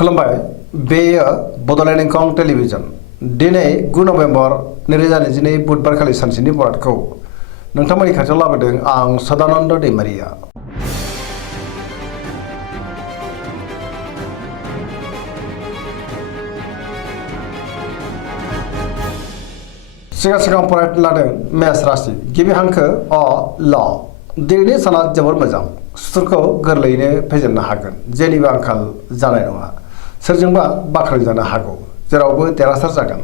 खुलुमबाय बेयो बड'लेण्ड इंखं टेलिभिजन दिनै 9 नभेम्बर 2022 बुधबार खालि सानसेनि बरादखौ नोंथांमोननि खाथियाव लाबोदों आं सदानन्द दैमारिया। सिगां फरायनो लादों मेष राशि गिबि हांखो अ ल दिनैनि साना जोबोर मोजां सुथुरखौ गोरलैयैनो फेजेननो हागोन जेनिबो आंखाल जानाय नङा सोरजोंबा बाख्नायजानो हागौ जेरावबो देरहासार जागोन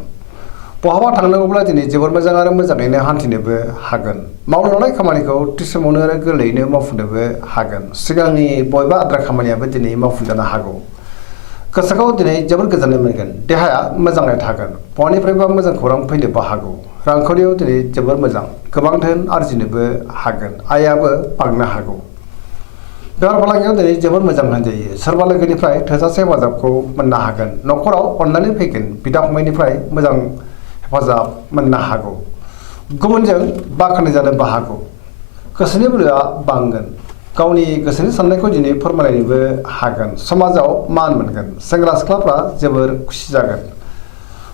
बहाबा थांनांगौब्ला दिनै जोबोर मोजां आरो मोजाङैनो हान्थिनोबो हागोन मावनो लानाय खामानिखौ थि समावनो आरो गोरलैयैनो मावफुंनोबो हागोन सिगांनि बबेबा आद्रा खामानियाबो दिनै मावफुंजानो हागौ गोसोखौ दिनै जोबोर गोजोननाय मोनगोन देहाया मोजाङै थागोन बहानिफ्रायबा मोजां खौरां फैनोबो हागौ रांखावरियाव दिनै जोबोर मोजां गोबां धोन आरजिनोबो हागोन आयाबो बांनो हागौ बेफार फालांगियाव दिनै जोबोर मोजां होनजायो सोरबा लोगोनिफ्राय थोजासे हेफाजाबखौ मोननो हागोन न'खराव अननानै फैगोन बिदा फंबायनिफ्राय मोजां हेफाजाब मोननो हागौ गुबुनजों बाख्नायजानोबो हागौ गोसोनि बोलोआ बांगोन गावनि गोसोनि साननायखौ दिनै फोरमायनोबो हागोन समाजाव मान मोनगोन सेंग्रा सिख्लाफ्रा जोबोर खुसि जागोन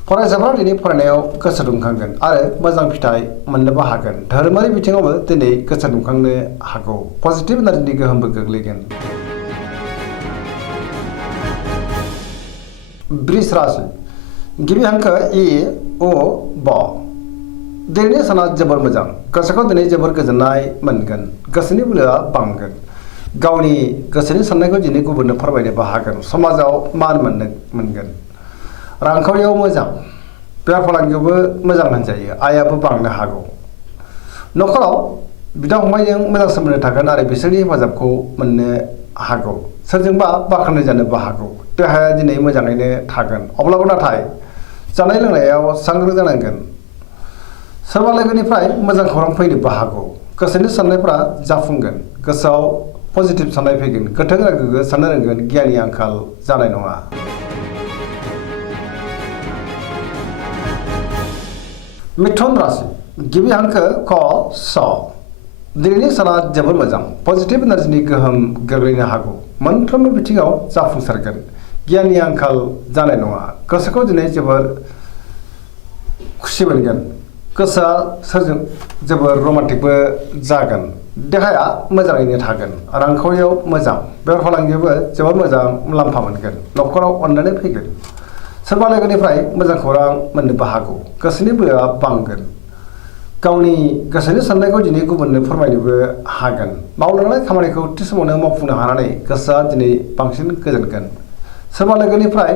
फरायसाफ्रा दिनै फरायनायाव गोसो दुंखांगोन आरो मोजां फिथाइ मोननोबो हागोन धोरोमारि बिथिङावबो दिनै गोसो दुंखांनो हागौ पजिटिभ एनार्जिनि गोहोमबो गोग्लैगोन। वृष राशि गिबि हांखो इ अ ब दिनैनि साना जोबोर मोजां गोसोखौ दिनै जोबोर गोजोननाय मोनगोन गोसोनि बोलोआ बांगोन गावनि गोसोनि साननायखौ दिनै गुबुननो फोरमायनोबो हागोन समाजाव मान मोनगोन रांखावरियाव मोजां बेफार फालांगियावबो मोजां होनजायो आयाबो बांनो हागौ न'खराव बिदा फंबायजों मोजां सोमोन्दो थागोन आरो बिसोरनि हेफाजाबखौ मोननो हागौ सोरजोंबा बाख्नायजानोबो हागौ देहाया दिनै मोजाङैनो थागोन अब्लाबो नाथाय जानाय लोंनायाव सांग्रां जानांगोन सोरबा लोगोनिफ्राय मोजां खौरां फैनोबो हागौ गोसोनि साननायफ्रा जाफुंगोन गोसोआव पजिटिभ साननाय फैगोन गोथों आरो गोग्गो साननो रोंगोन गियाननि आंखाल जानाय नङा। मिथुन राशि गिबि हांखो क स दिनैनि साना जोबोर मोजां पजिटिभ एनार्जिनि गोहोम गोग्लैनो हागौ मोनफ्रोमबो बिथिङाव जाफुंसारगोन गियाननि आंखाल जानाय नङा गोसोखौ दिनै जोबोर खुसि मोनगोन गोसोआ सोरजों जोबोर रमान्टिकबो जागोन देहाया मोजाङैनो थागोन रांखावरियाव मोजां बेफार फालांगियावबो जोबोर मोजां मुलाम्फा मोनगोन न'खराव अननानै फैगोन सोरबा लोगोनिफ्राय मोजां खौरां मोननोबो हागौ गोसोनि बोलोआ बांगोन गावनि गोसोनि साननायखौ दिनै गुबुननो फोरमायनोबो हागोन मावनो लानाय खामानिखौ थि समावनो मावफुंनो हानानै गोसोआ दिनै बांसिन गोजोनगोन सोरबा लोगोनिफ्राय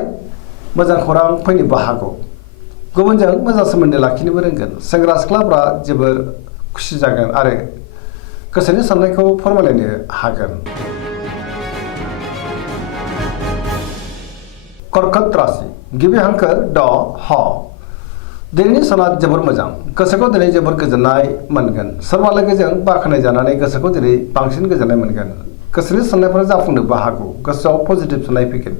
मोजां खौरां फैनोबो हागौ गुबुनजों मोजां सोमोन्दो लाखिनोबो रोंगोन सेंग्रा सिख्लाफ्रा जोबोर खुसि जागोन आरो गोसोनि साननायखौ फोरमायलायनो हागोन। कर्कट राशि गिबि हांखो ड ह दिनैनि साना जोबोर मोजां गोसोखौ दिनै जोबोर गोजोननाय मोनगोन सोरबा लोगोजों बाख्नायजानानै गोसोखौ दिनै बांसिन गोजोननाय मोनगोन गोसोनि साननायफोरा जाफुंनोबो हागौ गोसोआव पजिटिभ साननाय फैगोन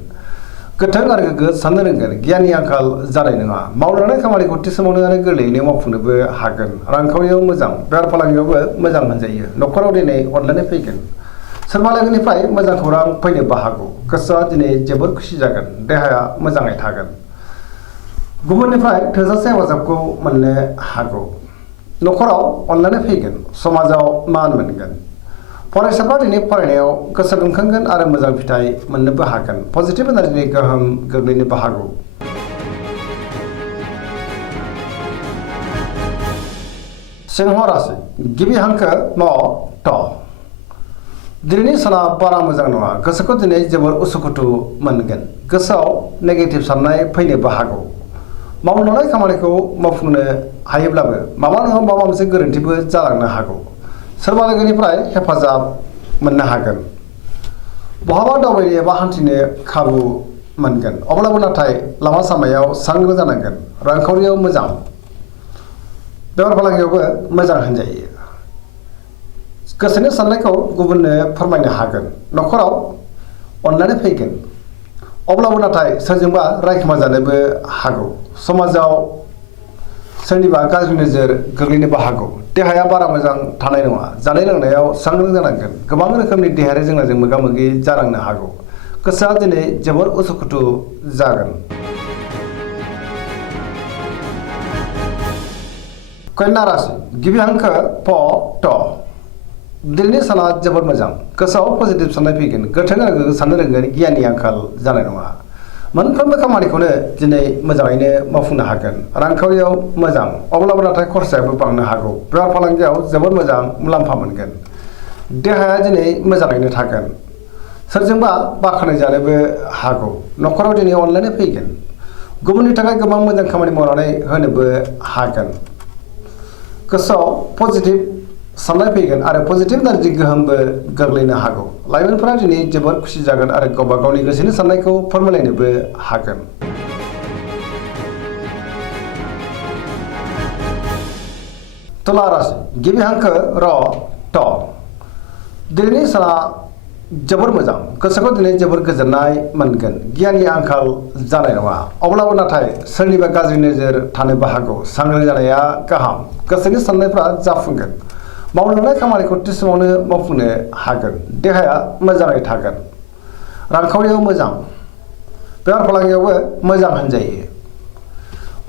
गोथों आरो गोग्गो साननो रोंगोन गियाननि आंखाल जानाय नङा मावनो लानाय खामानिखौ थि समावनो आरो गोरलैयैनो मावफुंनोबो हागोन रांखावरियाव मोजां बेफार फालांगियावबो मोजां होनजायो न'खराव दिनै अनलायनाय फैगोन सोरबा लोगोनिफ्राय मोजां खौरां फैनोबो हागौ गोसोआ दिनै जोबोर खुसि जागोन देहाया मोजाङै थागोन गुबुननिफ्राय थोजासे हेफाजाबखौ मोननो हागौ न'खराव अनलायनाय फैगोन समाजाव मान मोनगोन फरायसाफ्रा दिनै फरायनायाव गोसो दुंखांगोन आरो मोजां फिथाइ मोननोबो हागोन पजिटिभ एनार्जिनि गोहोम गोग्लैनोबो हागौ। सिंह राशि गिबि हांखो म ट दिनैनि साना बारा मोजां नङा गोसोखौ दिनै जोबोर उसुखुथु मोनगोन गोसोआव नेगेटिभ साननाय फैनोबो हागौ मावनो लानाय खामानिखौ मावफुंनो हायोब्लाबो माबा नङा माबा मोनसे गोरोन्थिबो जालांनो हागौ सोरबा लोगोनिफ्राय हेफाजाब मोननो हागोन बहाबा दावबायनो एबा हान्थिनो खाबु मोनगोन अब्लाबो नाथाय लामा सामायाव सांग्रां जानांगोन रांखावरियाव मोजां बेफार फालांगियावबो मोजां होनजायो गोसोनि साननायखौ गुबुननो फोरमायनो हागोन न'खराव अननानै फैगोन अब्लाबो नाथाय सोरजोंबा रायखोमा जानोबो हागौ समाजाव सोरनिबा गाज्रि नोजोर गोग्लैनोबो हागौ देहाया बारा मोजां थानाय नङा जानाय लोंनायाव सांग्रां जानांगोन गोबां रोखोमनि देहायारि जेंनाजों मोगा मोगि जानांनो हागौ गोसोआ दिनै जोबोर उसुखुथु जागोन। कन्या राशि गिबि हांखो प ट दिनैनि साना जोबोर मोजां गोसोआव पजिटिभ साननाय फैगोन गोथों आरो गोग्गो साननो रोंगोन गियाननि आंखाल जानाय नङा मोनफ्रोमबो खामानिखौनो दिनै मोजाङैनो मावफुंनो हागोन रांखावरियाव मोजां अब्लाबो नाथाय खरसायाबो बांनो हागौ बेफार फालांगियाव जोबोर मोजां मुलाम्फा मोनगोन देहाया दिनै मोजाङैनो थागोन सोरजोंबा बाख्नाय जानोबो हागौ न'खराव दिनै अनलायनाय फैगोन गुबुननि थाखाय गोबां मोजां खामानि मावनानै होनोबो हागोन गोसोआव पजिटिभ साननाय फैगोन आरो पजिटिभ एनार्जि गोहोमबो गोग्लैनो हागौ लाइमोनफोरा दिनै जोबोर खुसि जागोन आरो गावबा गावनि गोसोनि साननायखौ फोरमायलायनोबो हागोन। तुला राशि गिबि हांखो र ट दिनैनि साना जोबोर मोजां गोसोखौ दिनै जोबोर गोजोननाय मोनगोन गियाननि आंखाल जानाय नङा अब्लाबो नाथाय सोरनिबा गाज्रि नोजोर थानोबो हागौ सांग्रां जानाया गाहाम गोसोनि साननायफ्रा जाफुंगोन मावनो लानाय खामानिखौ थि समावनो मावफुंनो हागोन देहाया मोजाङै थागोन रांखावरियाव मोजां बेफार फालांगियावबो मोजां होनजायो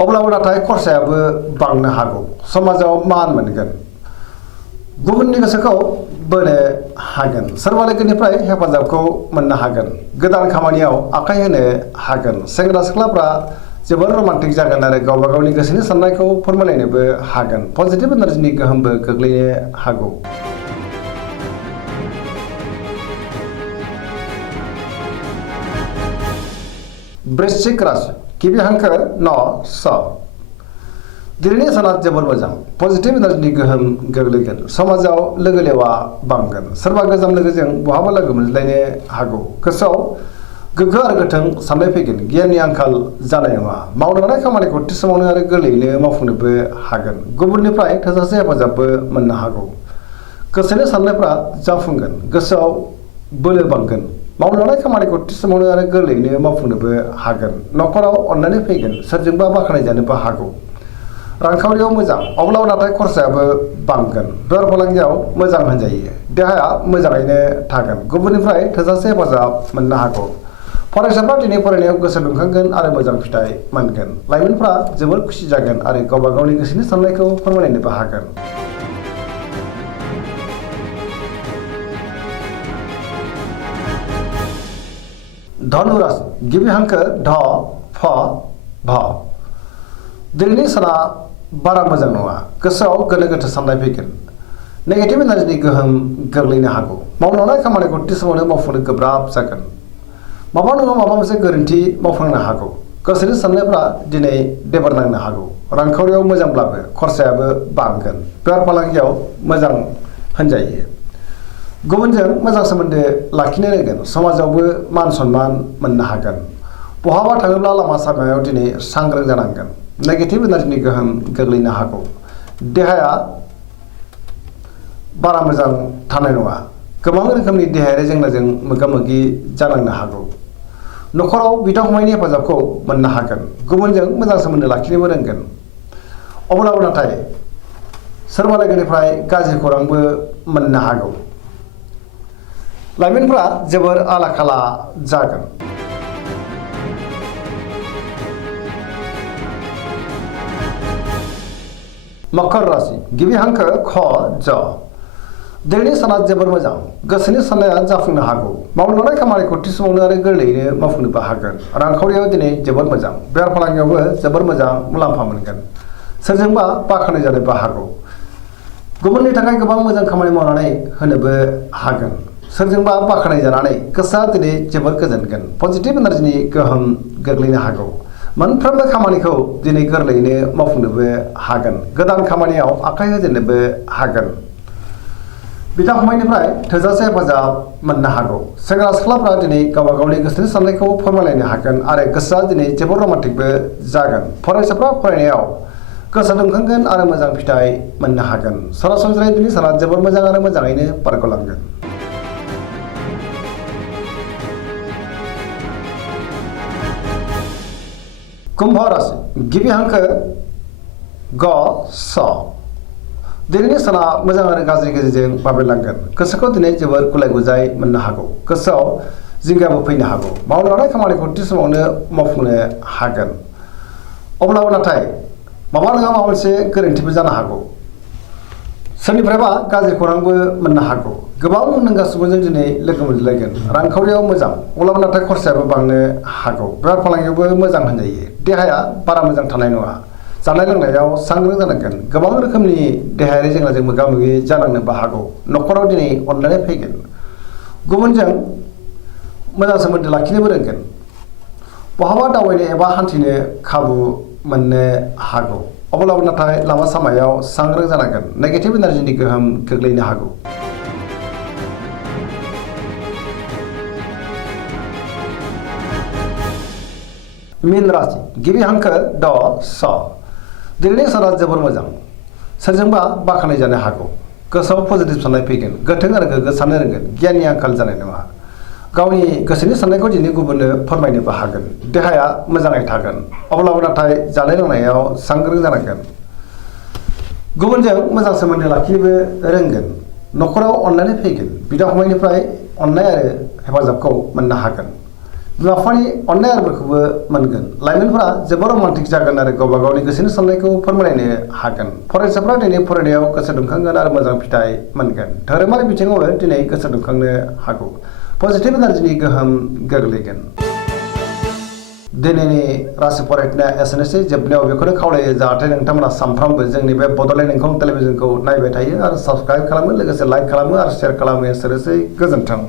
अब्लाबो नाथाय खरसायाबो बांनो हागौ समाजाव मान मोनगोन गुबुननि गोसोखौ बोनो हागोन सोरबा लोगोनिफ्राय हेफाजाबखौ मोननो हागोन गोदान खामानियाव आखाइ होनो हागोन सेंग्रा सिख्लाफ्रा जोबोर रमान्टिक जागोन आरो गावबा गावनि गोसोनि साननायखौ फोरमायलायनोबो हागोन पजिटिभ एनार्जिनि गोहोमबो गोग्लैनो हागौ। वृश्चिक राशि गिबि हांखो न स दिनैनि साना जोबोर मोजां पजिटिभ एनार्जिनि गोहोम गोग्लैगोन समाजाव लोगो लेवा बांगोन सोरबा गोजाम लोगोजों बहाबा लोगो मोनज्लायनो हागौ गोसोआव गोग्गो आरो गोथों साननाय फैगोन गियाननि आंखाल जानाय नङा मावनो लानाय खामानिखौ थि समावनो आरो गोरलैयैनो मावफुंनोबो हागोन गुबुननिफ्राय थोजासे हेफाजाबबो मोननो हागौ गोसोनि साननायफ्रा जाफुंगोन गोसोआव बोलो बांगोन मावनो लानाय खामानिखौ थि समावनो आरो गोरलैयैनो मावफुंनोबो हागोन न'खराव अननानै फैगोन सोरजोंबा बाख्नाय जानोबो हागौ रांखावरियाव मोजां अब्लाबो नाथाय खरसायाबो बांगोन बेफार फालांगियाव मोजां होनजायो देहाया मोजाङैनो थागोन गुबुननिफ्राय थोजासे हेफाजाब मोननो हागौ फरायसाफ्रा दिनै फरायनायाव गोसो दुंखांगोन आरो मोजां फिथाइ मोनगोन लाइमोनफ्रा जोबोर खुसि जागोन आरो गावबा गावनि गोसोनि साननायखौ फोरमायलायनोबो हागोन। धनु राशि गिबि हांखो ध फ भ दिनैनि साना बारा मोजां नङा गोसोआव गोनो गोथो साननाय फैगोन नेगेटिभ एनार्जिनि गोहोम गोग्लैनो हागौ मावनो लानाय खामानिखौ थि समावनो मावफुंनो गोब्राब जागोन माबा नङा माबा मोनसे गोरोन्थि मावफ्लांनो हागौ गोसोनि साननायफ्रा दिनै देबार नांनो हागौ रांखावरियाव मोजांब्लाबो खरसायाबो बांगोन बेफार फालांगियाव मोजां होनजायो गुबुनजों मोजां सोमोन्दो लाखिनो रोंगोन समाजावबो मान सनमान मोननो हागोन बहाबा थाङोब्ला लामा सामायाव दिनै सांग्रां जानांगोन नेगेटिभ एनार्जिनि गोहोम गोग्लैनो हागौ देहाया बारा मोजां थानाय नङा गोबां रोखोमनि देहायारि जेंनाजों मोगा मोगि जानांनो हागौ न'खराव बिदा फंबायनि हेफाजाबखौ मोननो हागोन गुबुनजों मोजां सोमोन्दो लाखिनोबो रोंगोन अब्लाबो नाथाय सोरबा लोगोनिफ्राय गाज्रि खौरांबो मोननो हागौ लाइमोनफ्रा जोबोर आला खाला जागोन। मकर राशि गिबि हांखो ख ज दिनैनि साना जोबोर मोजां गोसोनि साननाया जाफुंनो हागौ मावनो लानाय खामानिखौ थि समावनो आरो गोरलैयैनो मावफुंनोबो हागोन रांखावरियाव दिनै जोबोर मोजां बेफार फालांगियावबो जोबोर मोजां मुलाम्फा मोनगोन सोरजोंबा बाख्नाय जानोबो हागौ गुबुननि थाखाय गोबां मोजां खामानि मावनानै होनोबो हागोन सोरजोंबा बाख्नाय जानानै गोसोआ दिनै जोबोर गोजोनगोन पजिटिभ एनार्जिनि गोहोम गोग्लैनो हागौ मोनफ्रोमबो खामानिखौ दिनै गोरलैयैनो मावफुंनोबो हागोन गोदान खामानियाव आखाइ होजेननोबो हागोन बिदा फंबायनिफ्राय थोजासे हेफाजाब मोननो हागौ सेंग्रा सिख्लाफ्रा दिनै गावबा गावनि गोसोनि साननायखौ फोरमायलायनो हागोन आरो गोसोआ दिनै जोबोर रमान्टिकबो जागोन फरायसाफ्रा फरायनायाव गोसो दुंखांगोन आरो मोजां फिथाइ मोननो हागोन सरासनस्रायै दिनै साना जोबोर मोजां आरो मोजाङैनो बारग'लांगोन। कुंभ राशि गिबि हांखो ग स दिनैनि साना मोजां आरो गाज्रि गेजेरजों बाबेरलांगोन गोसोखौ दिनै जोबोर गुलाय गुजाय मोननो हागौ गोसोआव जिंगाबो फैनो हागौ मावनो लानाय खामानिखौ थि समावनो मावफुंनो हागोन अब्लाबो नाथाय माबा नङा माबा मोनसे गोरोन्थिबो जानो हागौ सोरनिफ्रायबा गाज्रि खौरांबो मोननो हागौ गोबां मुंदांखा सुबुंजों दिनै लोगो मोनज्लायगोन रांखावरियाव मोजां अब्लाबो नाथाय खरसायाबो बांनो हागौ बेफार फालांगियावबो मोजां होनजायो देहाया बारा मोजां थानाय नङा जानाय लोंनायाव सांग्रां जानांगोन गोबां रोखोमनि देहायारि जेंनाजों मोगा मोगि जानांनोबो हागौ न'खराव दिनै अनलायनाय फैगोन गुबुनजों मोजां सोमोन्दो लाखिनोबो रोंगोन बहाबा दावबायनो एबा हान्थिनो खाबु मोननो हागौ अब्लाबो नाथाय लामा सामायाव सांग्रां जानांगोन नेगेटिभ एनार्जिनि गोहोम गोग्लैनो हागौ मीन राशि गिबि हांखो ड स दिनैनि साना जोबोर मोजां सोरजोंबा बाख्नाय जानो हागौ गोसोआव पजिटिभ साननाय फैगोन गोथों आरो गोग्गो साननो रोंगोन गियाननि आंखाल जानाय नङा गावनि गोसोनि साननायखौ दिनै गुबुननो फोरमायनोबो हागोन देहाया मोजाङै थागोन अब्लाबो नाथाय जानाय लोंनायाव सांग्रां जानांगोन गुबुनजों मोजां सोमोन्दो लाखिनोबो रोंगोन न'खराव अनलायनाय फैगोन बिदा फंबायनिफ्राय अननाय आरो हेफाजाबखौ मोननो हागोन बिमा बिफानि अननाय आरो बोरखौबो मोनगोन लाइमोनफोरा जोबोर रमान्टिक जागोन आरो गावबा गावनि गोसोनि साननायखौ फोरमायनो हागोन फरायसाफ्रा दिनै फरायनायाव गोसो दुंखांगोन आरो मोजां फिथाइ मोनगोन धोरोमारि बिथिङावबो दिनै गोसो दुंखांनो हागौ पजिटिभ एनार्जिनि गोहोम गोग्लैगोन दिनैनि राशि फरायनाया एसेनोसै जोबनायाव बेखौनो खावलायो जाहाथे नोंथांमोना सानफ्रामबो जोंनि बे बड'लेण्ड इंखं टेलिभिजनखौ नायबाय थायो आरो साबस्क्राइब खालामो लोगोसे लाइक खालामो आरो शेयार खालामो एसेनोसै गोजोन्थों